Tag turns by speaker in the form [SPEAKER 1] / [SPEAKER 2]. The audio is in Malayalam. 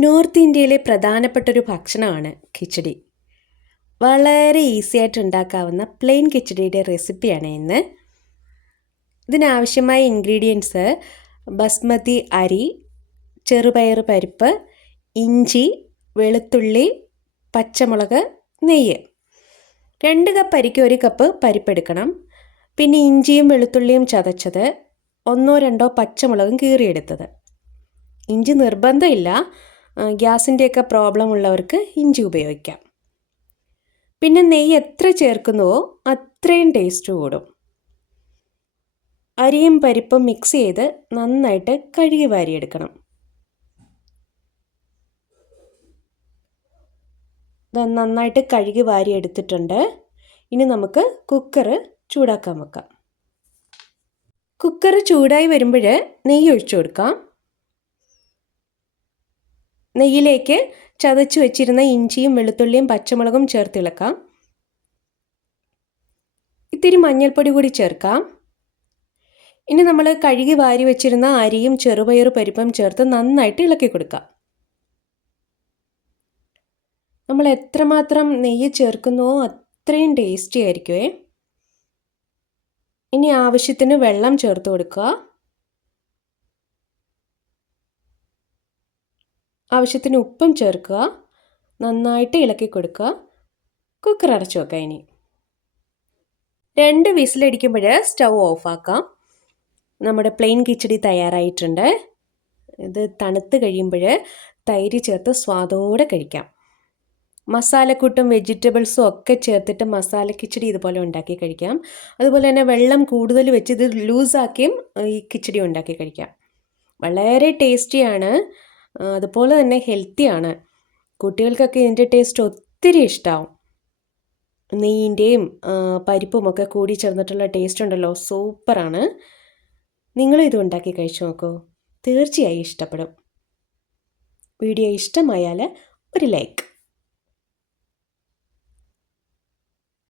[SPEAKER 1] നോർത്ത് ഇന്ത്യയിലെ പ്രധാനപ്പെട്ട ഒരു ഭക്ഷണമാണ് കിച്ചടി. വളരെ ഈസി ആയിട്ട് ഉണ്ടാക്കാവുന്ന പ്ലെയിൻ കിച്ചടിയുടെ റെസിപ്പിയാണ് ഇന്ന്. ഇതിനാവശ്യമായ ഇൻഗ്രീഡിയൻസ് ബസ്മതി അരി ചെറുപയർ പരിപ്പ് ഇഞ്ചി വെളുത്തുള്ളി പച്ചമുളക് നെയ്യ്. രണ്ട് കപ്പ് അരിക്ക് ഒരു കപ്പ് പരിപ്പെടുക്കണം. പിന്നെ ഇഞ്ചിയും വെളുത്തുള്ളിയും ചതച്ചത് ഒന്നോ രണ്ടോ പച്ചമുളകും കീറിയെടുത്തത്. ഇഞ്ചി നിർബന്ധമില്ല. ഗ്യാസിന്റെയൊക്കെ പ്രോബ്ലം ഉള്ളവർക്ക് ഇഞ്ചി ഉപയോഗിക്കാം. പിന്നെ നെയ്യ് എത്ര ചേർക്കുന്നുവോ അത്രയും ടേസ്റ്റ് കൂടും. അരിയും പരിപ്പും മിക്സ് ചെയ്ത് നന്നായിട്ട് കഴുകി വാരിയെടുക്കണം. നന്നായിട്ട് കഴുകി വാരി എടുത്തിട്ടുണ്ട് ഇനി നമുക്ക് കുക്കർ ചൂടാക്കാൻ വെക്കാം. കുക്കർ ചൂടായി വരുമ്പോൾ നെയ്യ് ഒഴിച്ചു കൊടുക്കാം. നെയ്യിലേക്ക് ചതച്ചു വെച്ചിരുന്ന ഇഞ്ചിയും വെളുത്തുള്ളിയും പച്ചമുളകും ചേർത്തിളക്കാം ഇത്തിരി മഞ്ഞൾപ്പൊടി കൂടി ചേർക്കാം. ഇനി നമ്മൾ കഴുകി വാരി വെച്ചിരുന്ന അരിയും ചെറുപയർ പരിപ്പും ചേർത്ത് നന്നായിട്ട് ഇളക്കി കൊടുക്കാം. നമ്മൾ എത്രമാത്രം നെയ്യ് ചേർക്കുന്നുവോ അത്രയും ടേസ്റ്റി ആയിരിക്കുമേ ഇനി ആവശ്യത്തിന് വെള്ളം ചേർത്ത് കൊടുക്കുക. ആവശ്യത്തിന് ഉപ്പും ചേർക്കുക. നന്നായിട്ട് ഇളക്കി കൊടുക്കുക. കുക്കർ അടച്ചു വെക്കാം ഇനി. രണ്ട് വിസിലടിക്കുമ്പോൾ സ്റ്റൗ ഓഫാക്കാം നമ്മുടെ പ്ലെയിൻ കിച്ചടി തയ്യാറായിട്ടുണ്ട്. ഇത് തണുത്ത് കഴിയുമ്പോൾ തൈര് ചേർത്ത് സ്വാദോടെ കഴിക്കാം. മസാലക്കൂട്ടും വെജിറ്റബിൾസും ഒക്കെ ചേർത്തിട്ട് മസാല കിച്ചടി ഇതുപോലെ ഉണ്ടാക്കി കഴിക്കാം. അതുപോലെ തന്നെ വെള്ളം കൂടുതൽ വെച്ച് ഇത് ലൂസാക്കിയും ഈ കിച്ചടി ഉണ്ടാക്കി കഴിക്കാം. വളരെ ടേസ്റ്റിയാണ്. അതുപോലെ തന്നെ ഹെൽത്തിയാണ് കുട്ടികൾക്കൊക്കെ ഇതിന്റെ ടേസ്റ്റ് ഒത്തിരി ഇഷ്ടമാവും നെയ്യിന്റെയും പരിപ്പും ഒക്കെ കൂടി ചേർന്നിട്ടുള്ള ടേസ്റ്റ് ഉണ്ടല്ലോ സൂപ്പറാണ് നിങ്ങളും ഇത് ഉണ്ടാക്കി കഴിച്ചു നോക്കൂ. തീർച്ചയായും ഇഷ്ടപ്പെടും. വീഡിയോ ഇഷ്ടമായാൽ ഒരു ലൈക്ക്